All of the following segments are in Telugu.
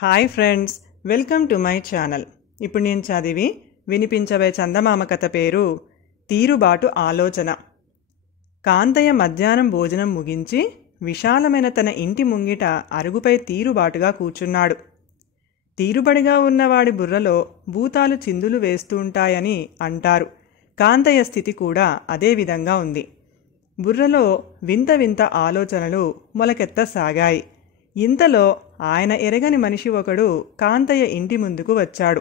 Hi friends, welcome to my channel. ఇప్పుడు నేను చదివి వినిపించబోయే చందమామ కథ పేరు తీరుబాటు ఆలోచన. కాంతయ్య మధ్యాహ్నం భోజనం ముగించి విశాలమైన తన ఇంటి ముంగిట అరుగుపై తీరుబాటుగా కూర్చున్నాడు. తీరుబడిగా ఉన్నవాడి బుర్రలో భూతాలు చిందులు వేస్తూ ఉంటాయని అంటారు. కాంతయ్య స్థితి కూడా అదే విధంగా ఉంది. బుర్రలో వింత వింత ఆలోచనలు మొలకెత్తసాగాయి. ఇంతలో ఆయన ఎరగని మనిషి ఒకడు కాంతయ్య ఇంటి ముందుకు వచ్చాడు.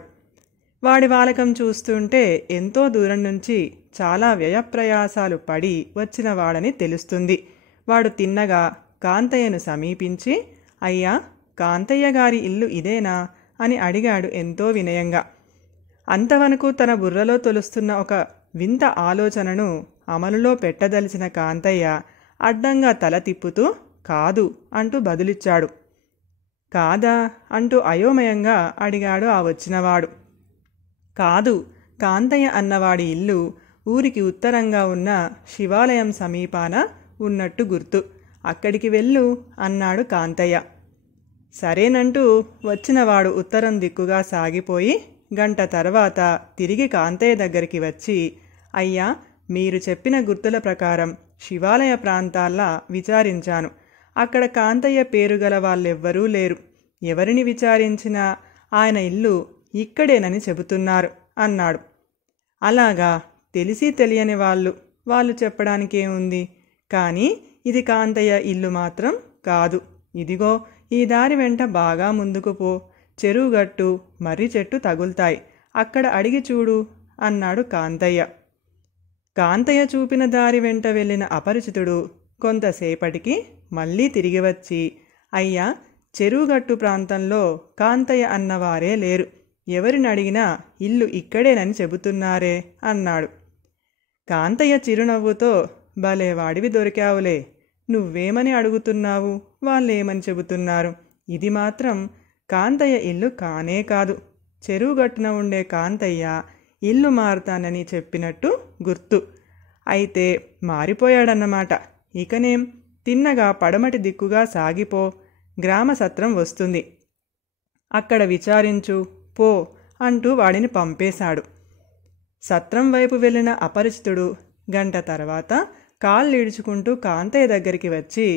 వాడి వాలకం చూస్తుంటే ఎంతో దూరం నుంచి చాలా వ్యయప్రయాసాలు పడి వచ్చిన వాడని తెలుస్తుంది. వాడు తిన్నగా కాంతయ్యను సమీపించి, అయ్యా, కాంతయ్య గారి ఇల్లు ఇదేనా అని అడిగాడు ఎంతో వినయంగా. అంతవరకు తన బుర్రలో తొలుస్తున్న ఒక వింత ఆలోచనను అమలులో పెట్టదలిచిన కాంతయ్య అడ్డంగా తల తిప్పుతూ కాదు అంటూ బదులిచ్చాడు. కాదా అంటూ అయోమయంగా అడిగాడు ఆ వచ్చినవాడు. కాదు, కాంతయ్య అన్నవాడి ఇల్లు ఊరికి ఉత్తరంగా ఉన్న శివాలయం సమీపాన ఉన్నట్టు గుర్తు. అక్కడికి వెళ్ళు అన్నాడు కాంతయ్య. సరేనంటూ వచ్చినవాడు ఉత్తరం దిక్కుగా సాగిపోయి గంట తర్వాత తిరిగి కాంతయ్య దగ్గరికి వచ్చి, అయ్యా, మీరు చెప్పిన గుర్తుల ప్రకారం శివాలయ ప్రాంతాల్లా విచారించాను. అక్కడ కాంతయ్య పేరు గల వాళ్ళెవ్వరూ లేరు. ఎవరిని విచారించినా ఆయన ఇల్లు ఇక్కడేనని చెబుతున్నారు అన్నాడు. అలాగా, తెలిసి తెలియని వాళ్ళు చెప్పడానికేముంది, కానీ ఇది కాంతయ్య ఇల్లు మాత్రం కాదు. ఇదిగో ఈ దారి వెంట బాగా ముందుకు పో, చెరువుగట్టు మర్రి చెట్టు తగులుతాయి, అక్కడ అడిగి చూడు అన్నాడు కాంతయ్య. కాంతయ్య చూపిన దారి వెంట వెళ్ళిన అపరిచితుడు కొంతసేపటికి మళ్ళీ తిరిగి వచ్చి, అయ్యా, చెరువుగట్టు ప్రాంతంలో కాంతయ్య అన్నవారే లేరు. ఎవరిని అడిగినా ఇల్లు ఇక్కడేనని చెబుతున్నారే అన్నాడు. కాంతయ్య చిరునవ్వుతో, భలే వాడివి దొరికావులే, నువ్వేమని అడుగుతున్నావు, వాళ్ళేమని చెబుతున్నారు. ఇది మాత్రం కాంతయ్య ఇల్లు కానే కాదు. చెరువుగట్టున ఉండే కాంతయ్య ఇల్లు మారుతానని చెప్పినట్టు గుర్తు. అయితే మారిపోయాడన్నమాట. ఇకనేం, తిన్నగా పడమటి దిక్కుగా సాగిపో, గ్రామ సత్రం వస్తుంది, అక్కడ విచారించు పో అంటూ వాడిని పంపేశాడు. సత్రం వైపు వెళ్ళిన అపరిచితుడు గంట తర్వాత కాళ్ళీడ్చుకుంటూ కాంతయ్య దగ్గరికి వచ్చి,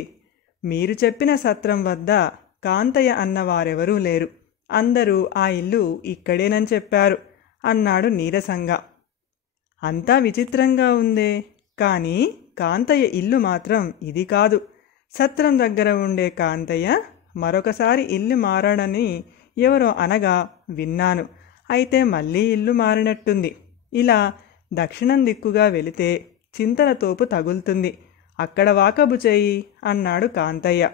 మీరు చెప్పిన సత్రం వద్ద కాంతయ్య అన్నవారెవరూ లేరు. అందరూ ఆ ఇల్లు ఇక్కడేనని చెప్పారు అన్నాడు నీరసంగా. అంతా విచిత్రంగా ఉందే, కానీ కాంతయ్య ఇల్లు మాత్రం ఇది కాదు. సత్రం దగ్గర ఉండే కాంతయ్య మరొకసారి ఇల్లు మారాడని ఎవరో అనగా విన్నాను. అయితే మళ్ళీ ఇల్లు మారినట్టుంది. ఇలా దక్షిణం దిక్కుగా వెళితే చింతల తోపు తగులుతుంది, అక్కడ వాకబు చేయి అన్నాడు కాంతయ్య.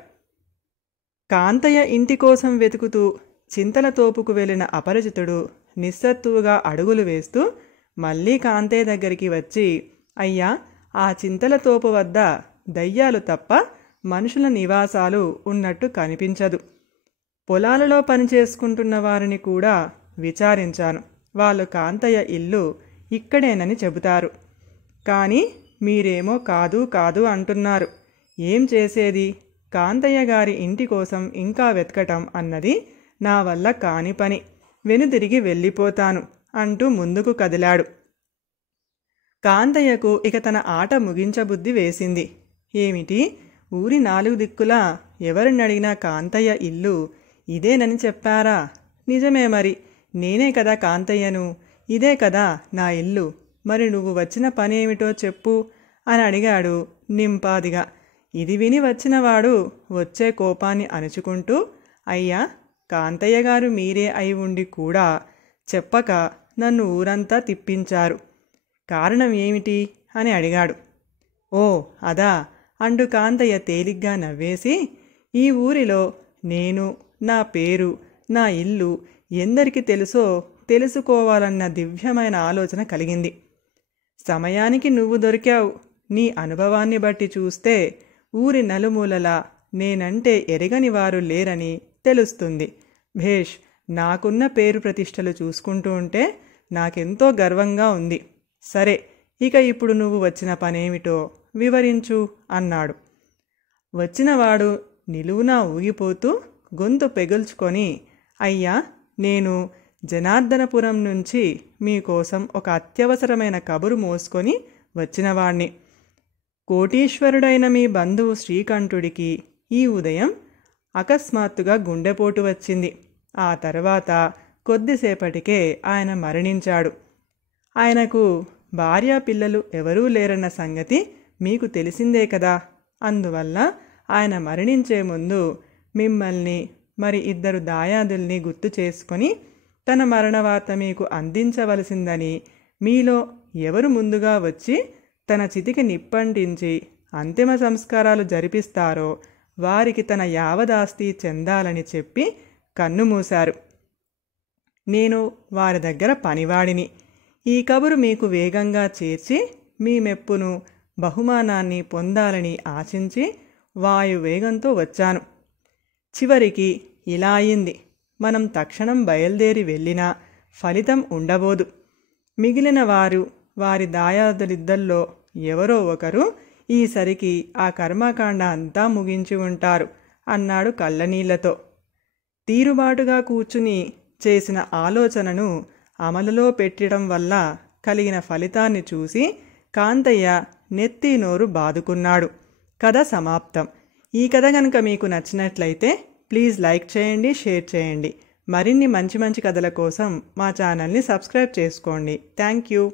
కాంతయ్య ఇంటి కోసం వెతుకుతూ చింతల తోపుకు వెళ్ళిన అపరిచితుడు నిస్సత్తువుగా అడుగులు వేస్తూ మళ్ళీ కాంతయ్య దగ్గరికి వచ్చి, అయ్యా, ఆ చింతల తోపు వద్ద దయ్యాలు తప్ప మనుషుల నివాసాలు ఉన్నట్టు కనిపించదు. పొలాలలో పనిచేసుకుంటున్న వారిని కూడా విచారించాను. వాళ్ళు కాంతయ్య ఇల్లు ఇక్కడేనని చెబుతారు. కానీ మీరేమో కాదు కాదు అంటున్నారు. ఏం చేసేది, కాంతయ్య గారి ఇంటి కోసం ఇంకా వెతకటం అన్నది నా వల్ల కాని పని. వెనుదిరిగి వెళ్ళిపోతాను అంటూ ముందుకు కదిలాడు. కాంతయ్యకు ఇక తన ఆట ముగించబుద్ధి వేసింది. ఏమిటి, ఊరి నాలుగు దిక్కులా ఎవరినడిగినా కాంతయ్య ఇల్లు ఇదేనని చెప్పారా? నిజమే మరి, నేనే కదా కాంతయ్యను, ఇదే కదా నా ఇల్లు. మరి నువ్వు వచ్చిన పనేమిటో చెప్పు అని అడిగాడు నింపాదిగా. ఇది విని వచ్చినవాడు వచ్చే కోపాన్ని అణుచుకుంటూ, అయ్యా, కాంతయ్య గారు మీరే అయి ఉండి కూడా చెప్పక నన్ను ఊరంతా తిప్పించారు. కారణం ఏమిటి అని అడిగాడు. ఓ అదా అంటూ కాంతయ్య తేలిగ్గా నవ్వేసి, ఈ ఊరిలో నేను, నా పేరు, నా ఇల్లు ఎందరికి తెలుసో తెలుసుకోవాలన్న దివ్యమైన ఆలోచన కలిగింది. సమయానికి నువ్వు దొరికావు. నీ అనుభవాన్ని బట్టి చూస్తే ఊరి నలుమూలలా నేనంటే ఎరగని వారు లేరని తెలుస్తుంది. భేష్, నాకున్న పేరు ప్రతిష్టలు చూసుకుంటూ ఉంటే నాకెంతో గర్వంగా ఉంది. సరే, ఇక ఇప్పుడు నువ్వు వచ్చిన పనేమిటో వివరించు అన్నాడు. వచ్చినవాడు నిలువునా ఊగిపోతూ గొంతు పెగుల్చుకొని, అయ్యా, నేను జనార్దనపురం నుంచి మీకోసం ఒక అత్యవసరమైన కబురు మోసుకొని వచ్చినవాణ్ణి. కోటీశ్వరుడైన మీ బంధువు శ్రీకంఠుడికి ఈ ఉదయం అకస్మాత్తుగా గుండెపోటు వచ్చింది. ఆ తర్వాత కొద్దిసేపటికే ఆయన మరణించాడు. ఆయనకు భార్యా పిల్లలు ఎవరూ లేరన్న సంగతి మీకు తెలిసిందే కదా. అందువల్ల ఆయన మరణించే ముందు మిమ్మల్ని మరి 2 దాయాదుల్ని గుర్తు చేసుకొని తన మరణవార్త మీకు అందించవలసిందని, మీలో ఎవరు ముందుగా వచ్చి తన చితికి నిప్పంటించి అంతిమ సంస్కారాలు జరిపిస్తారో వారికి తన యావదాస్తి చెందాలని చెప్పి కన్నుమూశారు. నేను వారి దగ్గర పనివాడిని. ఈ కబురు మీకు వేగంగా చేర్చి మీ మెప్పును బహుమానాన్ని పొందాలని ఆశించి వాయువేగంతో వచ్చాను. చివరికి ఇలా అయింది. మనం తక్షణం బయలుదేరి వెళ్ళినా ఫలితం ఉండబోదు. మిగిలిన వారు వారి దాయాదులిద్దల్లో ఎవరో ఒకరు ఈసరికి ఆ కర్మకాండ అంతా ముగించి ఉంటారు అన్నాడు కళ్ళనీళ్లతో. తీరుబాటుగా కూర్చుని చేసిన ఆలోచనను అమలులో పెట్టడం వల్ల కలిగిన ఫలితాన్ని చూసి కాంతయ్య నెత్తి నోరు బాదుకున్నాడు. కథ సమాప్తం. ఈ కథ కనుక మీకు నచ్చినట్లయితే ప్లీజ్ లైక్ చేయండి, షేర్ చేయండి. మరిన్ని మంచి మంచి కథల కోసం మా ఛానల్ని సబ్స్క్రైబ్ చేసుకోండి. Thank you.